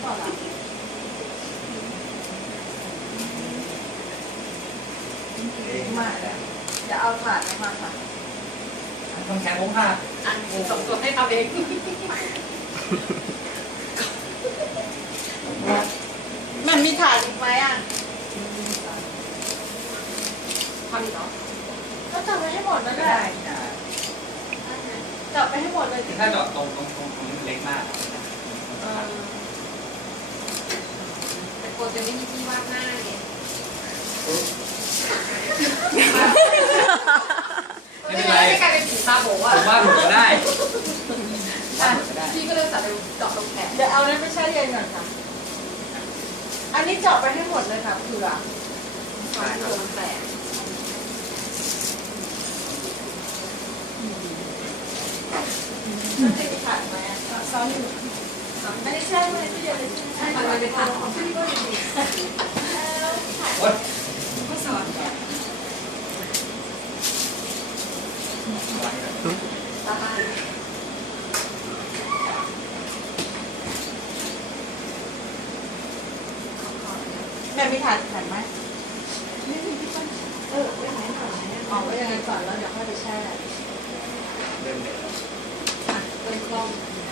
ไปหรือเปล่าล่ะเองมาแล้วจะเอาถาดมาค่ะต้องแข็งผมค่ะอันส่งตัวให้ทำเองมันมีถาดอีกไหมอะทำอีกเหรอก็จับไปให้หมดแล้วได้ได้จับไปให้หมดเลยสิถ้าเจาะตรงตรงตรงตรงนี้มันเล็กมาก เออ แต่กลัว จะไม่มีที่วาดหน้าไงไม่เป็นไรไม่กลายเป็นผีตาโบผอะมว่าผมก็ได้วาอะดผมก็ได้พี่ก็เลยตัดไปเจาะตรงแขนเดี๋ยวเอานั้นไปแช่เย็นก่อนค่ะ อันนี้เจาะไปให้หมดเลยค่ะเผื่อตอนที่โดนแตกมันจะมีถาดไหมอะซ้อนอยู่อันนี้แช่ไว้ที่เย็นเลยใช่ไหมมันเลยเป็นทางของพี่ก็ดี โอ๊ย ก็สอน ตาบ้าน แม่มีถาดแข็งไหมเออไม่หายหายเอาไว้ยังไงก่อนแล้วเดี๋ยวค่อยไปแช่เริ่มเด็กแล้วเป็นคล่องอ